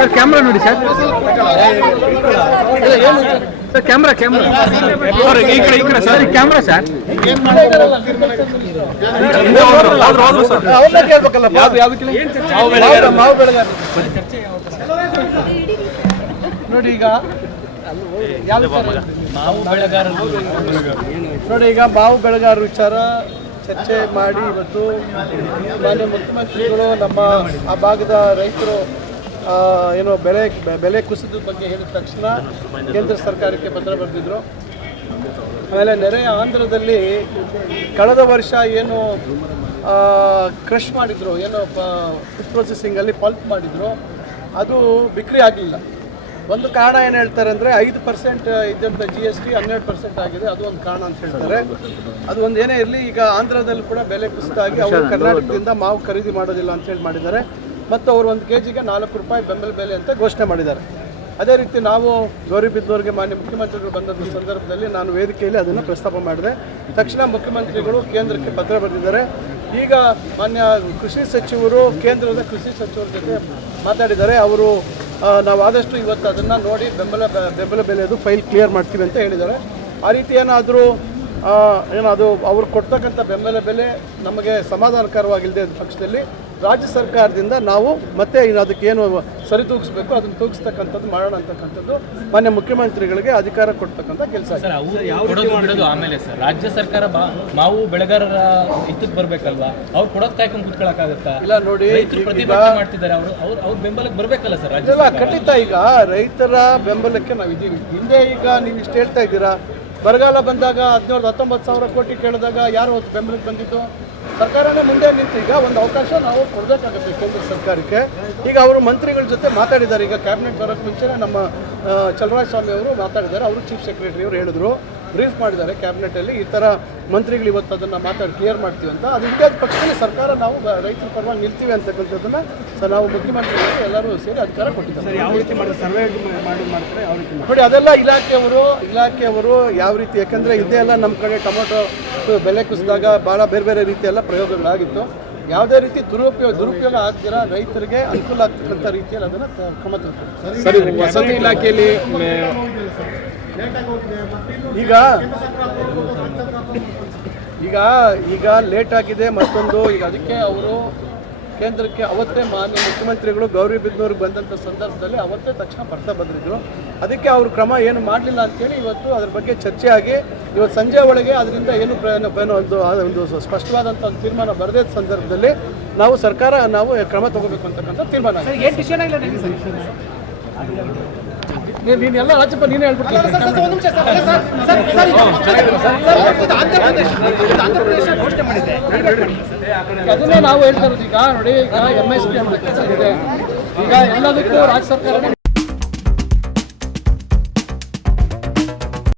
Sir camera ನೋಡಿ sir sir camera camera sir ಈ ಕಡೆ ಈ ಕಡೆ ಸರ್ ಕ್ಯಾಮ್ರಾ ಸರ್ ನೋಡಿ ಈಗ ನೋಡಿ ಈಗ ಮಾವು ಬೆಳೆಗಾರ ವಿಚಾರ ಚರ್ಚೆ ಮಾಡಿ ಇವತ್ತು ಮಾನ್ಯ ಮುಖ್ಯಮಂತ್ರಿಗಳು ನಮ್ಮ ಆ ಭಾಗದ ರೈತರು ಏನು ಬೆಲೆ ಬೆಲೆ ಕುಸಿದ ಬಗ್ಗೆ ಹೇಳಿದ ತಕ್ಷಣ ಕೇಂದ್ರ ಸರ್ಕಾರಕ್ಕೆ ಪತ್ರ ಬರೆದಿದ್ರು. ಆಮೇಲೆ ನೆರೆಯ ಆಂಧ್ರದಲ್ಲಿ ಕಳೆದ ವರ್ಷ ಏನು ಕ್ರಷ್ ಮಾಡಿದ್ರು ಏನು ಫುಡ್ ಪ್ರೊಸೆಸಿಂಗಲ್ಲಿ ಪಲ್ಪ್ ಮಾಡಿದ್ರು. ಅದು ಬಿಕ್ರಿ ಆಗಲಿಲ್ಲ. ಒಂದು ಕಾರಣ ಏನು ಹೇಳ್ತಾರೆ ಅಂದರೆ ಐದು ಪರ್ಸೆಂಟ್ ಇದ್ದಂಥ ಜಿ ಎಸ್ ಟಿ ಹನ್ನೆರಡು ಪರ್ಸೆಂಟ್ ಆಗಿದೆ ಅದು ಒಂದು ಕಾರಣ ಅಂತ ಹೇಳ್ತಾರೆ. ಅದು ಒಂದು ಏನೇ ಇರಲಿ ಈಗ ಆಂಧ್ರದಲ್ಲಿ ಕೂಡ ಬೆಲೆ ಕುಸಿತಾಗಿ ಅವರು ಕರ್ನಾಟಕದಿಂದ ಮಾವು ಖರೀದಿ ಮಾಡೋದಿಲ್ಲ ಅಂತ ಹೇಳಿ ಮಾಡಿದ್ದಾರೆ. ಮತ್ತು ಅವರು ಒಂದು ಕೆ ಜಿಗೆ ನಾಲ್ಕು ರೂಪಾಯಿ ಬೆಂಬಲ ಬೆಲೆ ಅಂತ ಘೋಷಣೆ ಮಾಡಿದ್ದಾರೆ. ಅದೇ ರೀತಿ ನಾವು ಗೌರಿಬಿದ್ದೂರಿಗೆ ಮಾನ್ಯ ಮುಖ್ಯಮಂತ್ರಿಗಳು ಬಂದಂಥ ಸಂದರ್ಭದಲ್ಲಿ ನಾನು ವೇದಿಕೆಯಲ್ಲಿ ಅದನ್ನು ಪ್ರಸ್ತಾಪ ಮಾಡಿದೆ. ತಕ್ಷಣ ಮುಖ್ಯಮಂತ್ರಿಗಳು ಕೇಂದ್ರಕ್ಕೆ ಪತ್ರ ಬರೆದಿದ್ದಾರೆ. ಈಗ ಮಾನ್ಯ ಕೃಷಿ ಸಚಿವರು, ಕೇಂದ್ರದ ಕೃಷಿ ಸಚಿವರ ಜೊತೆ ಮಾತಾಡಿದ್ದಾರೆ. ಅವರು ನಾವು ಆದಷ್ಟು ಇವತ್ತು ಅದನ್ನು ನೋಡಿ ಬೆಂಬಲ ಬೆಂಬಲ ಬೆಲೆಯದು ಫೈಲ್ ಕ್ಲಿಯರ್ ಮಾಡ್ತೀವಿ ಅಂತ ಹೇಳಿದ್ದಾರೆ. ಆ ರೀತಿ ಏನಾದರೂ ಏನಾದರೂ ಅವ್ರು ಕೊಡ್ತಕ್ಕಂಥ ಬೆಂಬಲ ಬೆಲೆ ನಮಗೆ ಸಮಾಧಾನಕರವಾಗಿಲ್ಲದೆ ಪಕ್ಷದಲ್ಲಿ ರಾಜ್ಯ ಸರ್ಕಾರದಿಂದ ನಾವು ಮತ್ತೆ ಇನ್ನು ಅದಕ್ಕೆ ಏನು ಸರಿತೂಗಿಸ್ಬೇಕು ಅದನ್ನು ತೂಗಿಸ್ತಕ್ಕಂಥದ್ದು ಮಾಡೋಣ ಅಂತಕ್ಕಂಥದ್ದು ಮಾನ್ಯ ಮುಖ್ಯಮಂತ್ರಿಗಳಿಗೆ ಅಧಿಕಾರ ಕೊಡ್ತಕ್ಕಂಥ ಕೆಲಸ ಸರ್ ಆಮೇಲೆ ಸರ್. ರಾಜ್ಯ ಸರ್ಕಾರ ಮಾವು ಬೆಳೆಗಾರರ ಹಿತಕ್ಕೆ ಬರಬೇಕಲ್ವಾ? ಅವ್ರು ಕೊಡೋದು ಕಾಯ್ಕೊಂಡು ಕುತ್ಕೊಳ್ಳೋಕ್ಕಾಗತ್ತಾ ಇಲ್ಲ ನೋಡಿ ಮಾಡ್ತಿದ್ದಾರೆ. ಅವರು ಅವ್ರು ಅವ್ರ ಬೆಂಬಲಕ್ಕೆ ಬರಬೇಕಲ್ಲ ಸರ್ ರಾಜ್ಯ ಖಂಡಿತ ಈಗ ರೈತರ ಬೆಂಬಲಕ್ಕೆ ನಾವು ಇದ್ದೀವಿ ಹಿಂದೆ ಈಗ ನೀವು ಇಷ್ಟು ಹೇಳ್ತಾ ಇದ್ದೀರಾ ಬರಗಾಲ ಬಂದಾಗ ಹದಿನೇಳು, ಹತ್ತೊಂಬತ್ತು ಸಾವಿರ ಕೋಟಿ ಕೇಳಿದಾಗ ಯಾರು ಅವತ್ತು ಬೆಂಬಲಕ್ಕೆ ಬಂದಿತ್ತು ಸರ್ಕಾರನೇ ಮುಂದೆ ನಿಂತು ಈಗ ಒಂದು ಅವಕಾಶ ನಾವು ಕೊಡಬೇಕಾಗುತ್ತೆ ಕೇಂದ್ರ ಸರ್ಕಾರಕ್ಕೆ. ಈಗ ಅವರು ಮಂತ್ರಿಗಳ ಜೊತೆ ಮಾತಾಡಿದ್ದಾರೆ. ಈಗ ಕ್ಯಾಬಿನೆಟ್ ಬರೋಕ್ಕೆ ಮುಂಚೆ ನಮ್ಮ ಚಲರಾಜ ಸ್ವಾಮಿ ಅವರು ಮಾತಾಡಿದ್ದಾರೆ. ಅವರು ಚೀಫ್ ಸೆಕ್ರೆಟರಿ ಅವರು ಹೇಳಿದ್ರು. ಬ್ರೀಫ್ ಮಾಡಿದ್ದಾರೆ ಕ್ಯಾಬಿನೆಟಲ್ಲಿ ಈ ಥರ ಮಂತ್ರಿಗಳು ಇವತ್ತು ಅದನ್ನು ಮಾತಾಡಿ ಕ್ಲಿಯರ್ ಮಾಡ್ತೀವಿ ಅಂತ. ಅದು ಇಂಡಿಯಾದ ಪಕ್ಷದಲ್ಲಿ ಸರ್ಕಾರ ನಾವು ರೈತರ ಪರವಾಗಿ ನಿಲ್ತೀವಿ ಅಂತಕ್ಕಂಥದ್ದನ್ನು ಸರ್ ನಾವು ಮುಖ್ಯಮಂತ್ರಿಗಳು ಎಲ್ಲರೂ ಸೇರಿ ಅಧಿಕಾರ ಕೊಟ್ಟಿದ್ದಾರೆ. ಯಾವ ರೀತಿ ಮಾಡಿ ಸರ್ವೆ ಮಾಡಿ ಮಾಡ್ತಾರೆ ಯಾವ ರೀತಿ ನೋಡಿ ಅದೆಲ್ಲ ಇಲಾಖೆಯವರು ಇಲಾಖೆಯವರು ಯಾವ ರೀತಿ ಯಾಕಂದರೆ ಇದೇ ಎಲ್ಲ ನಮ್ಮ ಕಡೆ ಟೊಮೊಟೊ ಬೆಲೆ ಕುಸಿದಾಗ ಭಾಳ ಬೇರೆ ಬೇರೆ ರೀತಿ ಎಲ್ಲ ಪ್ರಯೋಗಗಳಾಗಿತ್ತು. ಯಾವುದೇ ರೀತಿ ದುರುಪಯೋಗ ದುರುಪಯೋಗ ಆಗ್ದಿರ ರೈತರಿಗೆ ಅನುಕೂಲ ಆಗ್ತಕ್ಕಂಥ ರೀತಿಯಲ್ಲಿ ಅದನ್ನು ಕ್ರಮ ತಗೊಳ್ತಾರೆ ಸರಿ ವಸತಿ ಇಲಾಖೆಯಲ್ಲಿ ಈಗ ಈಗ ಈಗ ಲೇಟ್ ಆಗಿದೆ ಮತ್ತೊಂದು. ಈಗ ಅದಕ್ಕೆ ಅವರು ಕೇಂದ್ರಕ್ಕೆ ಅವತ್ತೇ ಮಾನ್ಯ ಮುಖ್ಯಮಂತ್ರಿಗಳು ಗೌರಿಬಿದನೂರಿಗೆ ಬಂದಂಥ ಸಂದರ್ಭದಲ್ಲಿ ಅವತ್ತೇ ತಕ್ಷಣ ಬರ್ತಾ ಬಂದಿದ್ರು. ಅದಕ್ಕೆ ಅವರು ಕ್ರಮ ಏನು ಮಾಡಲಿಲ್ಲ ಅಂತೇಳಿ ಇವತ್ತು ಅದ್ರ ಬಗ್ಗೆ ಚರ್ಚೆ ಆಗಿ ಇವತ್ತು ಸಂಜೆ ಒಳಗೆ ಅದರಿಂದ ಏನು ಪ್ರಯೋಜನ ಒಂದು ಒಂದು ಸ್ಪಷ್ಟವಾದಂಥ ಒಂದು ತೀರ್ಮಾನ ಬರದೇ ಸಂದರ್ಭದಲ್ಲಿ ನಾವು ಸರ್ಕಾರ ನಾವು ಕ್ರಮ ತಗೋಬೇಕು ಅಂತಕ್ಕಂಥ ತೀರ್ಮಾನ ಸರ್ ನೀನು ನೀನೆಲ್ಲ ರಾಜ್ಯಪಾಲ ನೀನೇ ಹೇಳ್ಬಿಡ್ತೀನಿ. ಅದನ್ನೇ ನಾವು ಹೇಳ್ತಾ ಇರೋದು ಈಗ ನೋಡಿ ಈಗ ಎಂ ಎಸ್ ಪಿ ಅಂತ ಕೆಲಸ ಇದೆ. ಈಗ ಎಲ್ಲದಕ್ಕೂ ರಾಜ್ಯ ಸರ್ಕಾರ